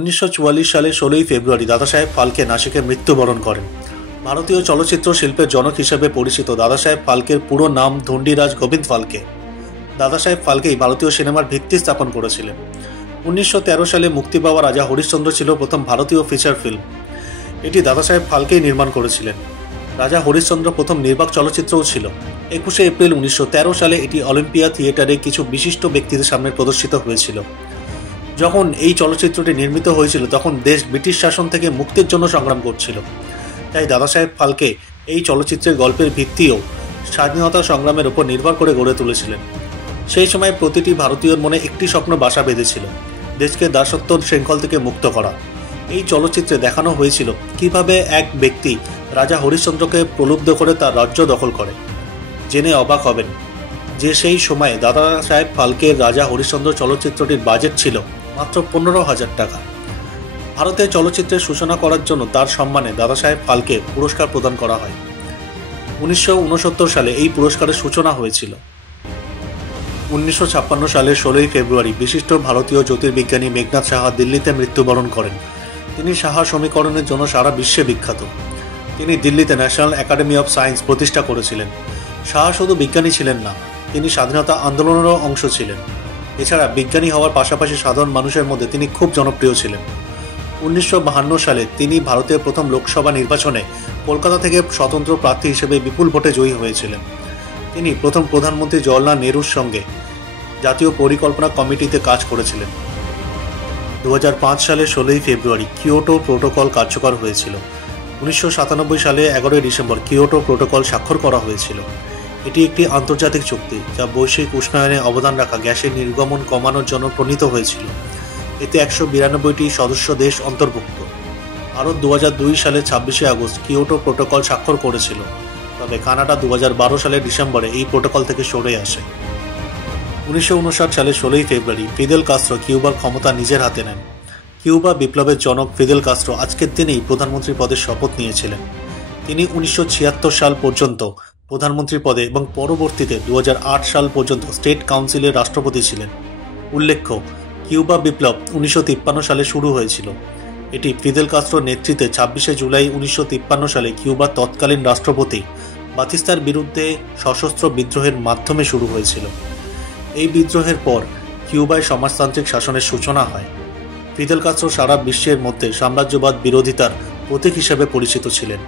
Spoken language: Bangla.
1944 সালে 16ই ফেব্রুয়ারি দাদাসাহেব ফালকে নাসিকে মৃত্যুবরণ করেন। ভারতীয় চলচ্চিত্র শিল্পের জনক হিসেবে পরিচিত দাদাসাহেব ফালকের পুরো নাম ধন্ডিরাজ গোবিন্দ ফালকে। দাদাসাহেব ফালকেই ভারতীয় সিনেমার ভিত্তি স্থাপন করেছিলেন। 1913 সালে মুক্তি পাওয়া রাজা হরিশ্চন্দ্র ছিল প্রথম ভারতীয় ফিচার ফিল্ম। এটি দাদাসাহেব ফালকেই নির্মাণ করেছিলেন। রাজা হরিশ্চন্দ্র প্রথম নির্বাক চলচ্চিত্রও ছিল। 21শে এপ্রিল 1913 সালে এটি অলিম্পিয়া থিয়েটারে কিছু বিশিষ্ট ব্যক্তিদের সামনে প্রদর্শিত হয়েছিল। যখন এই চলচ্চিত্রটি নির্মিত হয়েছিল তখন দেশ ব্রিটিশ শাসন থেকে মুক্তির জন্য সংগ্রাম করছিল। তাই দাদাসাহেব ফালকে এই চলচ্চিত্রের গল্পের ভিত্তিও স্বাধীনতা সংগ্রামের উপর নির্ভর করে গড়ে তুলেছিলেন। সেই সময় প্রতিটি ভারতীয়র মনে একটি স্বপ্ন বাসা বেঁধেছিল, দেশকে দাসত্ব শৃঙ্খল থেকে মুক্ত করা। এই চলচ্চিত্রে দেখানো হয়েছিল কিভাবে এক ব্যক্তি রাজা হরিশ্চন্দ্রকে প্রলুব্ধ করে তার রাজ্য দখল করে। জেনে অবাক হবেন যে সেই সময়ে দাদাসাহেব ফালকের রাজা হরিশ্চন্দ্র চলচ্চিত্রটির বাজেট ছিল মাত্র 15,000 টাকা। ভারতের চলচ্চিত্রের সূচনা করার জন্য তার সম্মানে দাদাসাহেব ফালকে পুরস্কার প্রদান করা হয়। 1969 সালে এই পুরস্কারের সূচনা হয়েছিল। 1956 সালের 16ই ফেব্রুয়ারি বিশিষ্ট ভারতীয় জ্যোতির্বিজ্ঞানী মেঘনাদ সাহা দিল্লিতে মৃত্যুবরণ করেন। তিনি সাহা সমীকরণের জন্য সারা বিশ্বে বিখ্যাত। তিনি দিল্লিতে ন্যাশনাল একাডেমি অফ সায়েন্স প্রতিষ্ঠা করেছিলেন। সাহা শুধু বিজ্ঞানী ছিলেন না, তিনি স্বাধীনতা আন্দোলনেরও অংশ ছিলেন। এছাড়া বিজ্ঞানী হওয়ার পাশাপাশি সাধারণ মানুষের মধ্যে তিনি খুব জনপ্রিয় ছিলেন। 1952 সালে তিনি ভারতের প্রথম লোকসভা নির্বাচনে কলকাতা থেকে স্বতন্ত্র প্রার্থী হিসেবে বিপুল ভোটে জয়ী হয়েছিলেন। তিনি প্রথম প্রধানমন্ত্রী জওহরলাল নেহরুর সঙ্গে জাতীয় পরিকল্পনা কমিটিতে কাজ করেছিলেন। 2005 সালে 16ই ফেব্রুয়ারি কিয়োটো প্রোটোকল কার্যকর হয়েছিল। 1997 সালে 11ই ডিসেম্বর কিয়োটো প্রোটোকল স্বাক্ষর করা হয়েছিল। এটি একটি আন্তর্জাতিক চুক্তি যা বৈশ্বিক উষ্ণায়নে অবদান রাখা গ্যাসের নির্গমন কমানোর জন্য প্রণীত হয়েছিল। এতে 192টি সদস্য দেশ অন্তর্ভুক্ত। ভারত 2002 সালের 26শে আগস্ট কিয়োটো প্রোটোকল স্বাক্ষর করেছিল, তবে কানাডা 2012 সালের ডিসেম্বরে এই প্রোটোকল থেকে সরে আসে। 1959 সালে 16ই ফেব্রুয়ারি ফিদেল কাস্ত্রো কিউবার ক্ষমতা নিজের হাতে নেন। কিউবা বিপ্লবের জনক ফিদেল কাস্ত্রো আজকের দিনেই প্রধানমন্ত্রী পদের শপথ নিয়েছিলেন। তিনি 1976 সাল পর্যন্ত প্রধানমন্ত্রী পদে এবং পরবর্তীতে 2008 সাল পর্যন্ত স্টেট কাউন্সিলের রাষ্ট্রপতি ছিলেন। উল্লেখ্য, কিউবা বিপ্লব 1953 সালে শুরু হয়েছিল। এটি ফিদেল কাস্ত্রোর নেতৃত্বে 26শে জুলাই 1953 সালে কিউবার তৎকালীন রাষ্ট্রপতি বাতিস্তার বিরুদ্ধে সশস্ত্র বিদ্রোহের মাধ্যমে শুরু হয়েছিল। এই বিদ্রোহের পর কিউবায় সমাজতান্ত্রিক শাসনের সূচনা হয়। ফিদেল কাস্ত্রো সারা বিশ্বের মধ্যে সাম্রাজ্যবাদ বিরোধিতার প্রতীক হিসেবে পরিচিত ছিলেন।